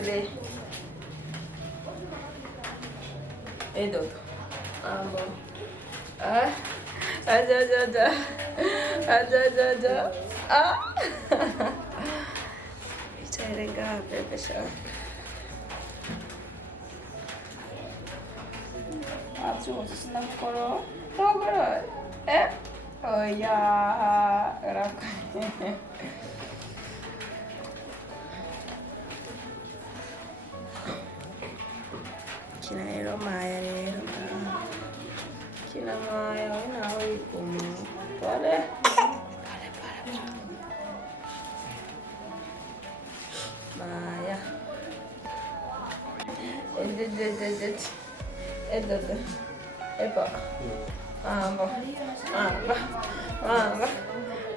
bebé. Edo. Amo. Ah. Aja. Aja. Ah. Bicara bebé show. Acho que isso não colou. Não colou. É? Oh ya. Era. Kina Maya rero. Kina Maya nawe como. Pare. Maya. Epa. Amba.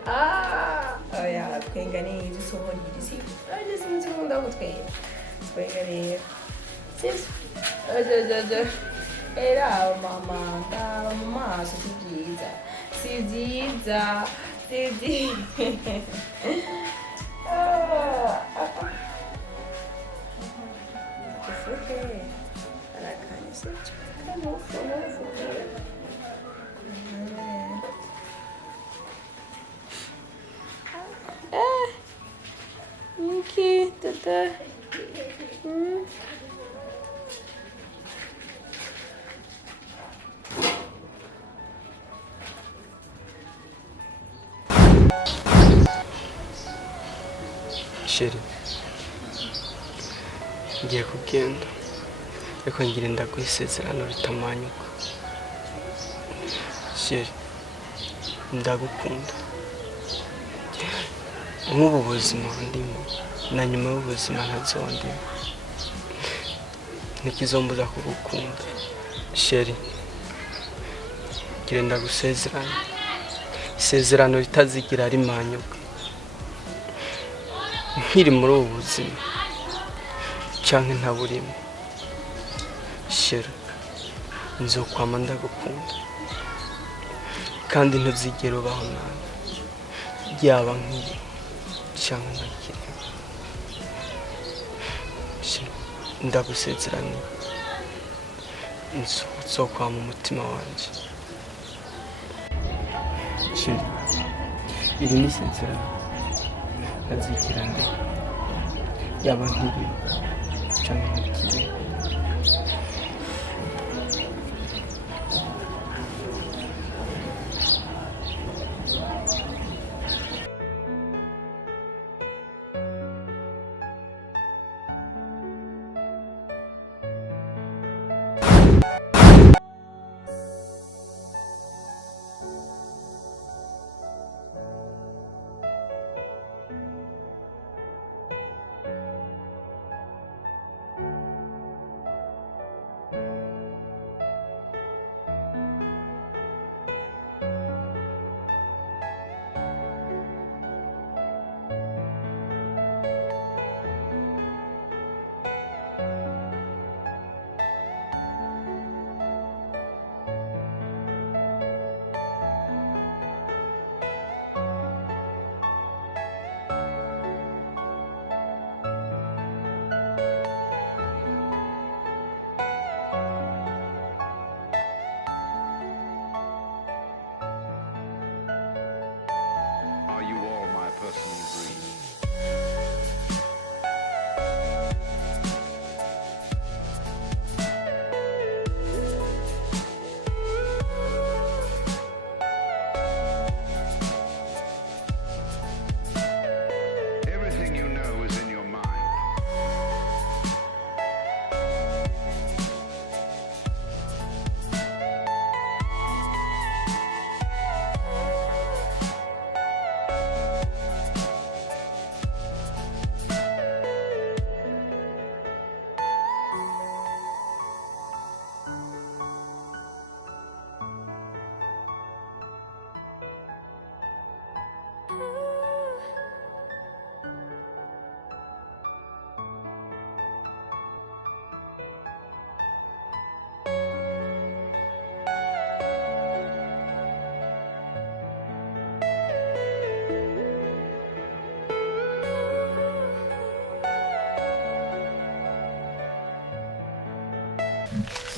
Ah. Oh ya, kwengani izisohora irisi. Aje sinzi nkunda gutwera. Twengani. Sis. Aja. Era mama, da mama si byiza. Si byiza. Ufuke. Arakanya secho. Ufuke. Niki, tata. Sheri, ngiye kugenda ariko ngira ndaguha isezerano ritamanyuka. Sheri, ndagukunda. Nk'ubu buzima ndimo na nyuma y'ubuzima ntazondimo, ntikizombuza kugukunda. Sheri, ngira ndagusezerano, isezerano ritazigira rimanyuka. Nkiri muri ubu buzima cyangwa ntaburimo, Sheri, nzokwama ndagukunda kandi ntuzigera ubaho nabi, yaba nk'iyo cyangwa ntakiri. Sheri, ndagusezerano nzokwama umutima wanjye. Sheri, iri ni isezerano ntazigera ndeka, yaba nk'iyo cyangwa ntakiri.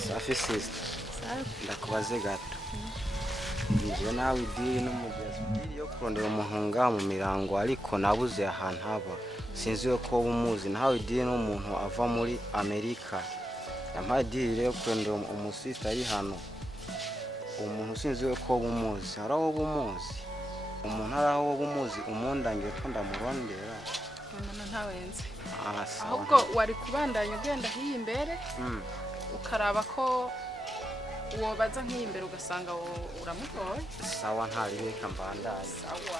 Safi sister. Safi. Ndakubaze gato. Ngiye nawe idiri n'umugezi yo kurondera umuhunga mu mirango ariko nabuze ahantu haba. Sinzi ko umuzi nawe idiri n'umuntu ava muri Amerika. Yampaye idiri yo kurondera umusista ari hano. Umuntu sinzi ko umuzi. Haraho bumuzi. Umuntu haraho bumuzi umundangiye ko ndamurondera. Umuntu ntawenze. Sawa. Ahubwo wari kubandanya ugenda hiyi imbere. Ukaraba ko wobaza nk'iyi imbere ugasanga uramugoye. Sawa ntari reka mbandanye. Sawa.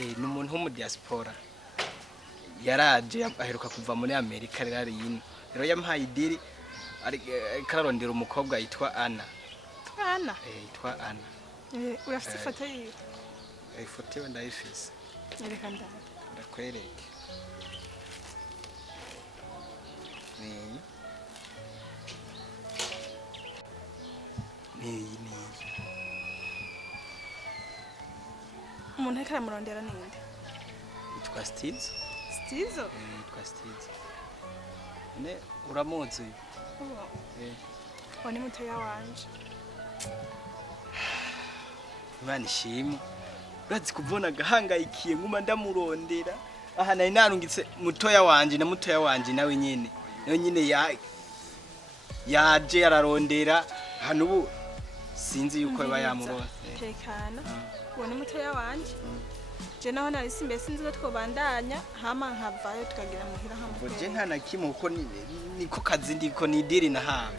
Ni umuntu wo mu diaspora yaraje aheruka kuva muri Amerika rero ari yino rero yampaye idiri kararondera umukobwa yitwa Anna. Anna? Yitwa Anna. Urafite ifoto yiwe? Ifoto ndayifise. Reka ndakwereke. Ni umuntu ariko aramurondera ninde? Yitwa Stizo. Stizo? Yitwa Stizo. Ne uramuzi? Ni mutoya wanje. Imana ishimwe. Urazi kubona agahangayikiye nguma ndamurondera. Aha nari narungitse mutoya wanje na mutoya wanje nawe nyene. Nawe nyene yaje yararondera hano ubu sinzi yuko yaba yamuronse. Tekana. Ni mutoya wanje. Je naho nari simbe sinzi ko twobandanya hama nkavayo tukagira muhira hamwe. Je nta nakimwe kuko niko kazi ndiko ni diri na hamwe.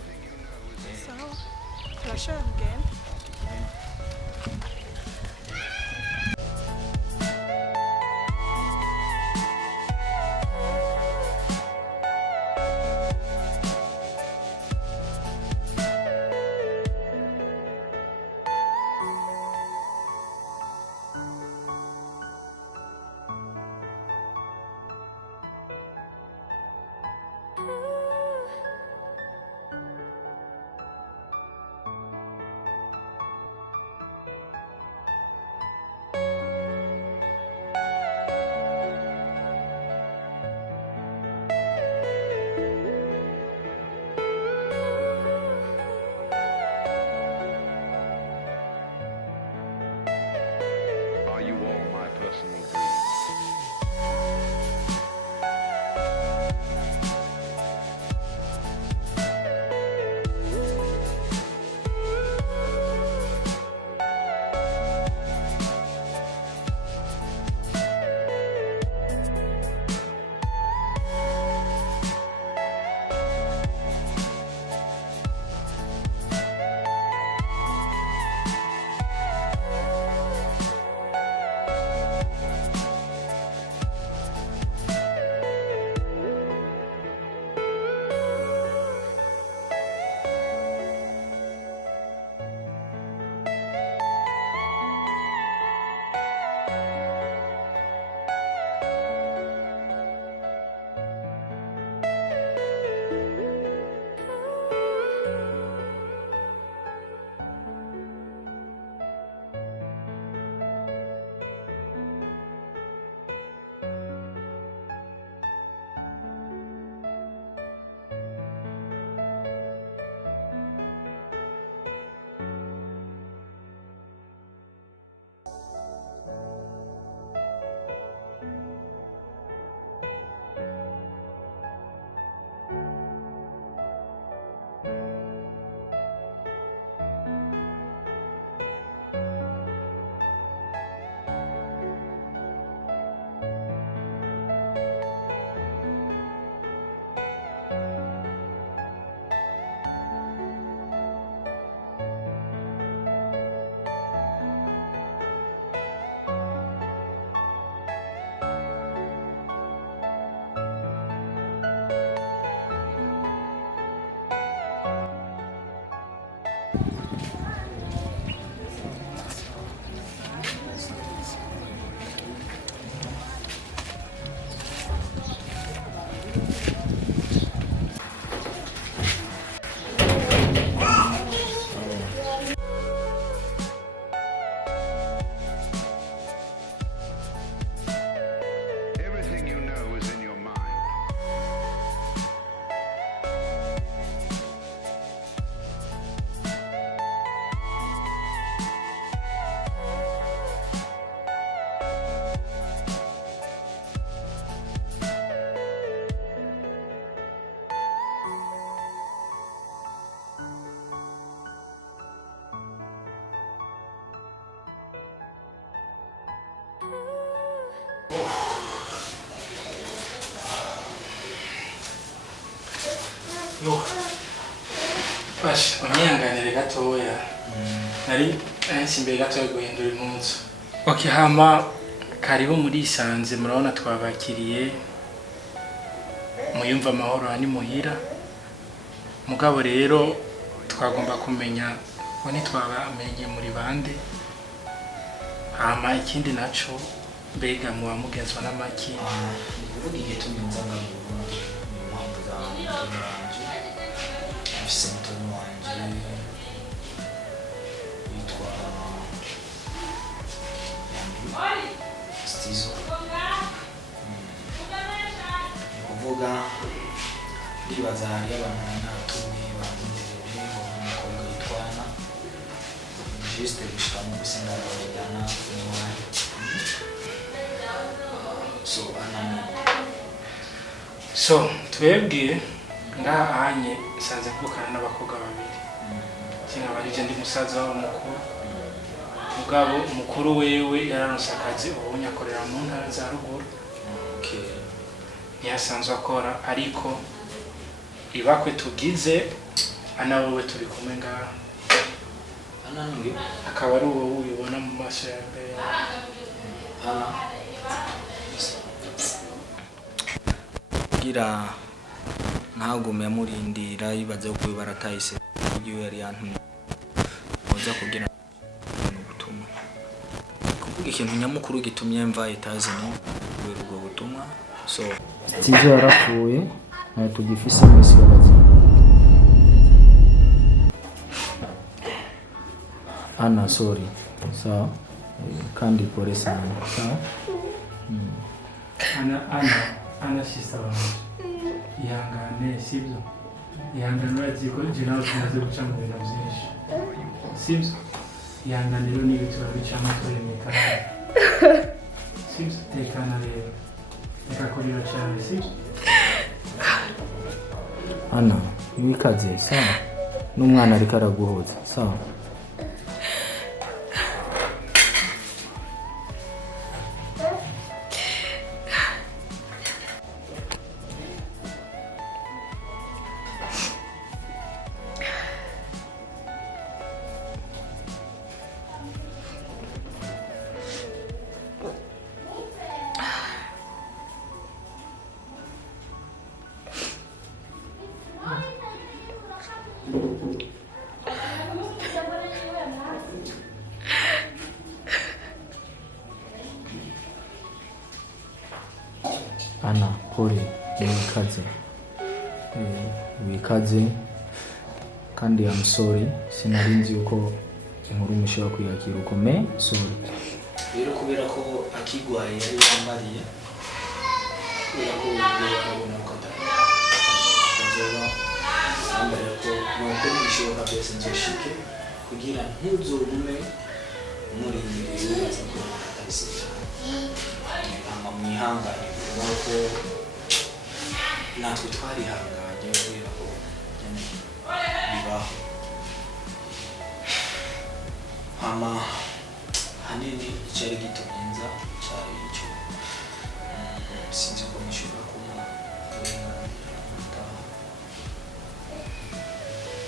Sawa. Turashobora kugenda. Basha unyanganire gatoya. Nari imbere gatoya guhindura impunzu. Okay, hama karibu muri Isanze murabona twabakiriye. Muyumva amahoro ani muhira. Mugabo rero twagomba kumenya ko ntitwabamenye muri bande. Hama ikindi naco mbega muba mugenzwa n'amaki. Uvuga igihe tumenza ngabo impamvu za wanje afise mutoni wanje yitwa Stizo kuvuga ndibaza hari abantu natumye bandindirije ngo umukobwa yitwana juste gushika mu gusenga abajyana n'umwana so twebwe ngahanye sanze kuvukana n'abakobwa babiri kingabarije ndi musaza wa mukuru mugabo umukuru wewe yaranose akazi ubonye akorera mu ntara za ruguru ntiyasanzwe akora ariko ibakwe tugize anawewe turi kumwe ngaha akaba ari uwo ubibona mu maso ya mbere kugira ntagume amurindira yibaze ko baratayise igihe yari yantumye uza kugira ubutumwa kuvuga ikintu nyamukuru gitumye mva etazini kubera ubwo butumwa so Stizo yarapfuye na tugifise imisi y'abazima Ana sorry sawa kandi pole sana sawa Ana sister wanjye ihangane sibyo ihangane urazi ko nawe tumaze guca mu bintu byinshi sibyo ihangane rero niba turabicamo turemeka sibyo tekana rero reka kurira cyane sibyo Ana wikaze sawa n'umwana ariko araguhoza sawa Ana pole wikaze kandi I'm sorry sinarinzi uko inkuru mushobora kwiyakira uko sorry rero kubera ko akigwaye yari yambariye kubera ko yabona ko atazoba yambariye ko nuko bishoboka byose nzoshike kugira ntuzogume muri ibibazo ko atabise mwihangane kuko natwe twarihanganye kubera ko bibaho hama hanini icyari gitumye nza cyari icyo sinzi ko nishobora kuma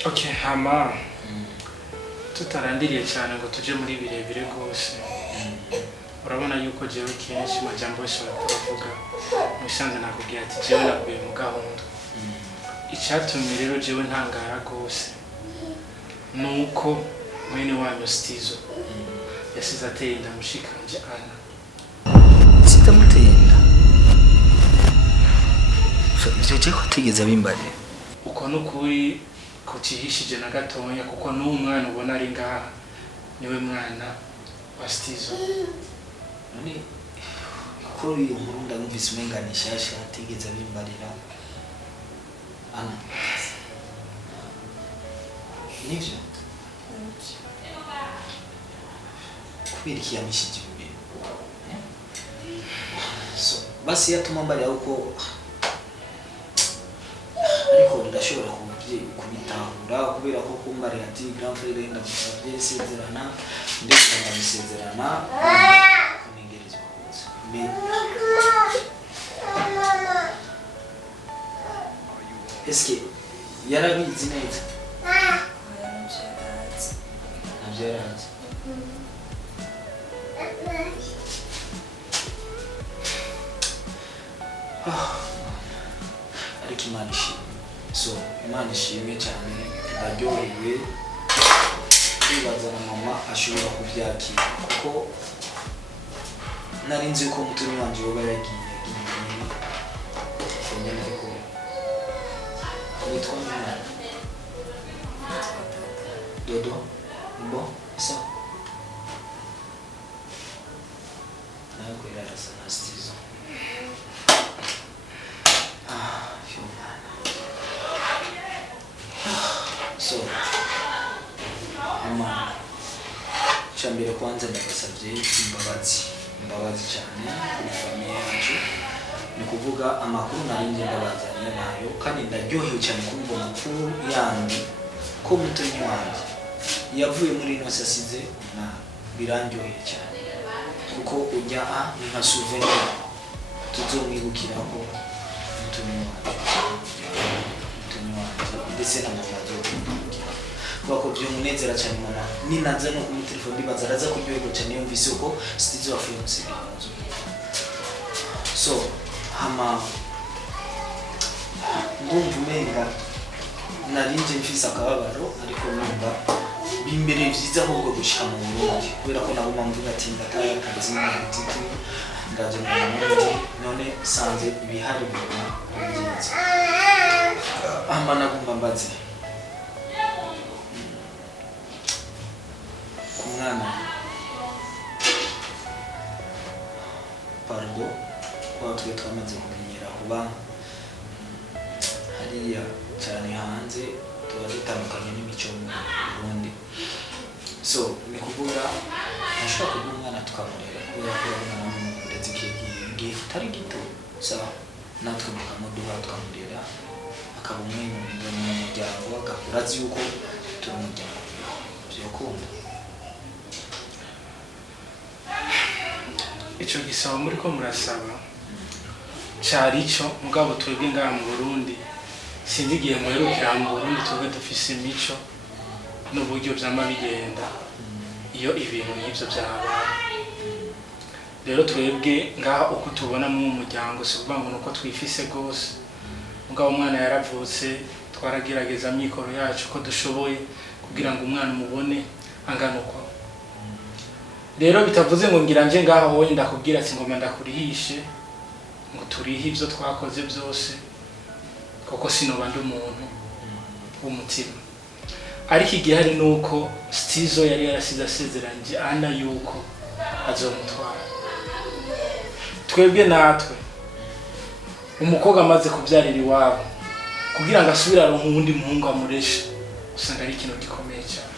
okay hama tutarandiriye cyane ngo tuje muri birebire rwose urabona yuko jewe kenshi majambo yose baravuga musanze nakubwira ati jewe nakuye mu gahunda icyatumye rero jewe ntangara rwose nuko mwene wanyu Stizo yasize ateye inda mushikanje Ana sitamuteye inda ivyo je ko tigeze bimbare uko nukuri kucihishije na gatonya kuko n'umwana ubona ari ngaha niwe mwana wa Stizo none kuri uyu nkuru ndamvise umenganisha atigeze bimbarira Ana nivyo kubera iki yamishije ibintu so basi yatuma mbarira uko ariko ndashobora kubitahura kubera ko kumbarira ati grand frère ndamuvye Isezerana ndetse ndamisezerana kunegerezwa kuza eske yarabizi neza byarazi ariko Imana ishimwe so Imana ishimwe cyane ndaryohewe ndibaza na mama ashobora kubyakira kuko nari nzi ko mutoni wanje yoba yagiye kongera ariko witwa mwana Dodo Bo isa nawe ko irarasa na stizo so mama cyambere kwanza ndabasabye imbabazi cyane kuri famille yacu ni kuvuga amakuru nari nje ndabazaniye nayo kandi ndaryohewe cyane kumva amakuru yandi ko mutoni wanjye yavuye muri ino sasize na birandyoheye cyane kuko ujya ni nka souvenir tuzomwibukiraho mutoni wanjye ndetse na mama kuko byomunezera cyane mama ninaza no kuri telefone ndibaza araza kuryoherwa cyane yumvise uko stizo avuye mu sibiranzo so hama ndumva umenga narinje mfise akababaro ariko numva bimbere vyiza ahubwo gushika mu Burundi kubera ko nabo mvuga ati ndataye akazi n'igiti ndaje mu Burundi none sanze ibihari bibona byiza hama nagomba mbaze kumwana pardo kwa twe twamaze kumenyera kuba hariya cyane hanze tuba dutandukanye n'imico mu Burundi so ni kuvuga nashaka kuba umwana tukamurera kubera ko abana ndetse igihe kitari gito sawa natwe mukamuduha tukamurera akaba umwe mu muryango agakura azi yuko turi umuryango byokunda ico gisaba muri ko murasaba cari ico mugabo twebwe ngaha mu Burundi sinzi igihe muherukira mu Burundi twebwe dufise imico n'uburyo vyama bigenda iyo ibintu nk'ivyo vyabaye rero twebwe ngaha uko tubona mu muryango si kuvuga ngo nuko twifise gose mugabo umwana yaravutse twaragerageza amikoro yacu ko dushoboye kugira ngo umwana umubone angana uko rero bitavuze ngo ngira nje ngaho wowe ndakubwira ati ngoma ndakurihishe ngo turihe ivyo twakoze byose koko sinoba ndi umuntu w'umutima ariko igihe hari nuko stizo yari yarasize asezeranje ana yuko azomutwara twebwe natwe umukobwa amaze kubyarira iwabo kugira ngo asubire aronke uwundi muhungu amuresha usanga ari ikintu gikomeye cyane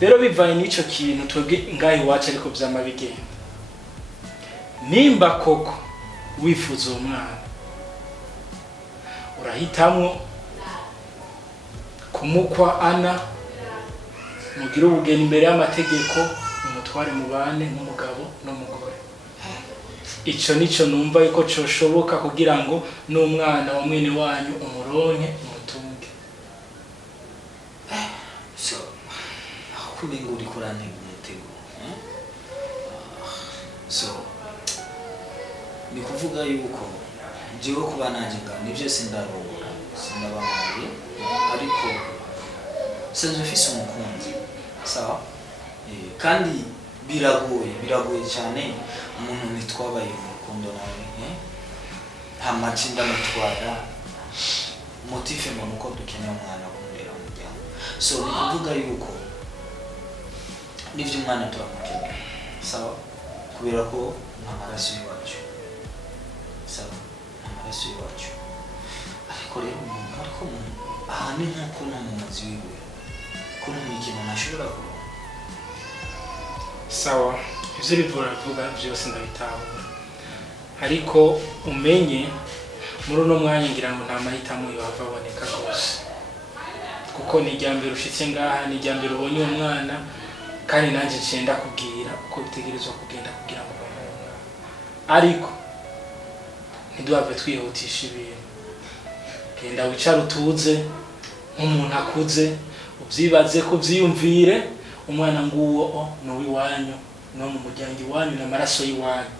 rero bivaye n'ico kintu twebwe ngaho iwacu ariko vyama bigenda nimba koko wifuza umwana urahitamwo kumukwa ana mugira ubugeni imbere y'amategeko umutware mubane nk'umugabo n'umugore ico nico numva yuko coshoboka kugira ngo n'umwana wa mwene wanyu umuronke umutunge so kumenga uri kurane umutego so ni kuvuga yuko jewe kuba nanje ngane byose ndarongora sindabamaye ariko sanze mfise umukunzi sawa kandi biragoye cyane umuntu nitwabaye mu rukundo nawe hamaci ndamutwara motife mu nuko dukeneye umwana kumurera mu muryango so ni kuvuga yuko nivyo umwana turamukeneye sawa kubera ko amaraso y'iwacu sawa amaraso y'iwacu ariko rero umuntu ariko aha ni nkuko no mu mazi wiwe ko n'ikintu ntashobora kuba sawa ivyo rivura vuga byose ndabitahura ariko umenye muri uno mwanya ngira ngo nta mahitamo yava aboneka gose kuko ni ijyambere ushitse ngaha ni ijyambere ubonye uwo mwana kandi nanje ncenda kubwira uko bitegerezwa kugenda kugira ngo bamwumva ariko ntiduhave twihutisha ibintu genda wicara utuze nk'umuntu akuze ubyibaze ko byiyumvire umwana nguwo no wiwanyu no mu muryango iwanyu n'amaraso y'iwanyu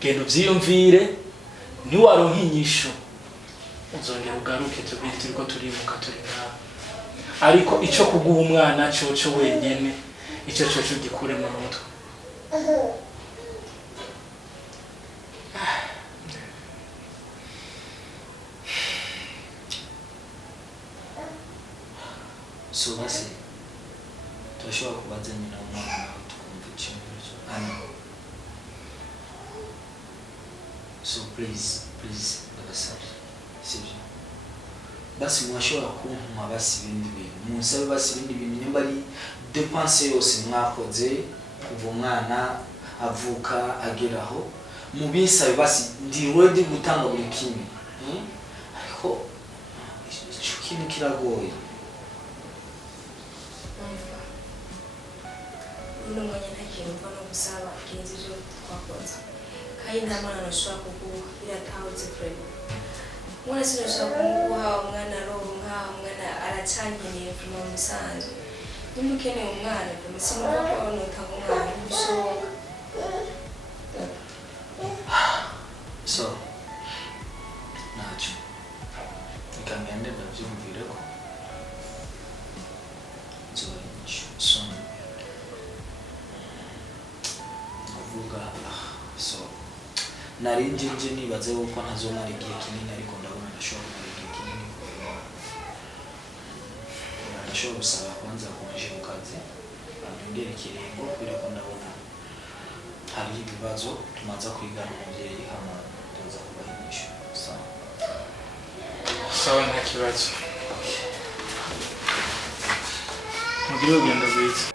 genda ubyiyumvire niwaronka inyisho uzongera ugaruke tubiri ko turimuka turi ngaho ariko icyo kuguha umwana cyo wenyene icyo gikure mu mutwe so basi turashobora kubaza nyina umwana tukumva icyumviro hano so please ndabasabye sibyo basi mwashobora kumpa basi ibindi bintu munsabe basi ibindi bintu nyamba ari dépense yose mwakoze kuva umwana avuka ageraho mubinsabe basi ndi ready gutanga buri kimwe ariko icyo kintu kiragoye uno mwanya ntakintu mva no gusaba kenzi byo twakoze kandi nta mwana nashobora kuguha biratahutse kureba mwana sinashobora kumuguha umwana aronka umwana aracankeneye mu bisanzwe nimba ukeneye umwana sinumva ko notanga umwana ntibishoboka so ntacyo reka ngende ndabyumvire ko so navuga so nari nje nibaze uko ntazomara igihe kinini ariko ndabona ndashobora kumara igihe kinini ndashobora gusaba kwanza konje mu kazi ndongera ikiringo kubera ko ndabona hari ibibazo tumaze kwigana umubyeyi hano tuza kubahimisha sawa nta kibazo mugire urugendo rwiza